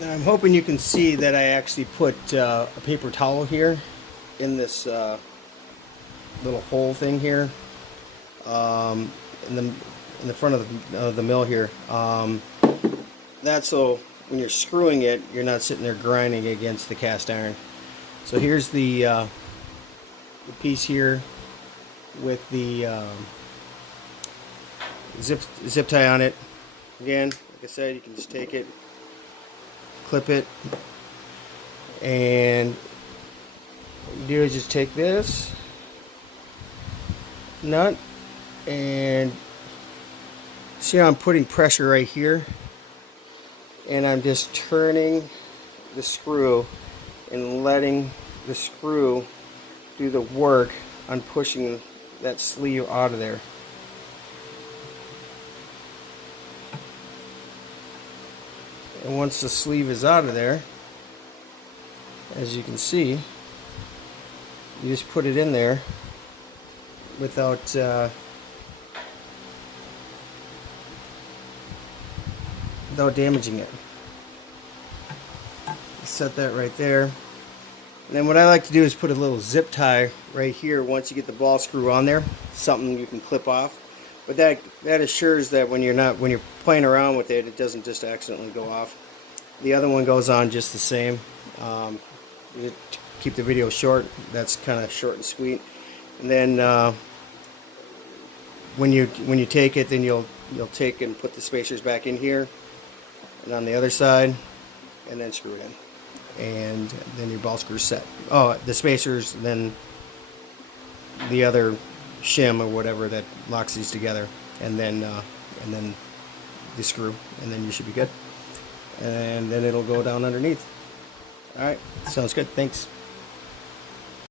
Now I'm hoping you can see that I actually put a paper towel here in this little hole thing here in the front of the mill here. That's so when you're screwing it, you're not sitting there grinding against the cast iron. So here's the piece here with the zip tie on it. Again, like I said, you can just take it, clip it, and what you do is just take this nut and see how I'm putting pressure right here, and I'm just turning the screw and letting the screw do the work on pushing that sleeve out of there. And once the sleeve is out of there, as you can see, you just put it in there without damaging it. Set that right there. And then what I like to do is put a little zip tie right here once you get the ball screw on there, something you can clip off. But that assures that when you're playing around with it, it doesn't just accidentally go off. The other one goes on just the same. To keep the video short, that's kind of short and sweet. And then when you take it, then you'll take and put the spacers back in here and on the other side, and then screw it in, and then your ball screw's set. Oh, the spacers, then the other shim or whatever that locks these together, and then the screw, and then you should be good. And then it'll go down underneath. All right, sounds good. Thanks.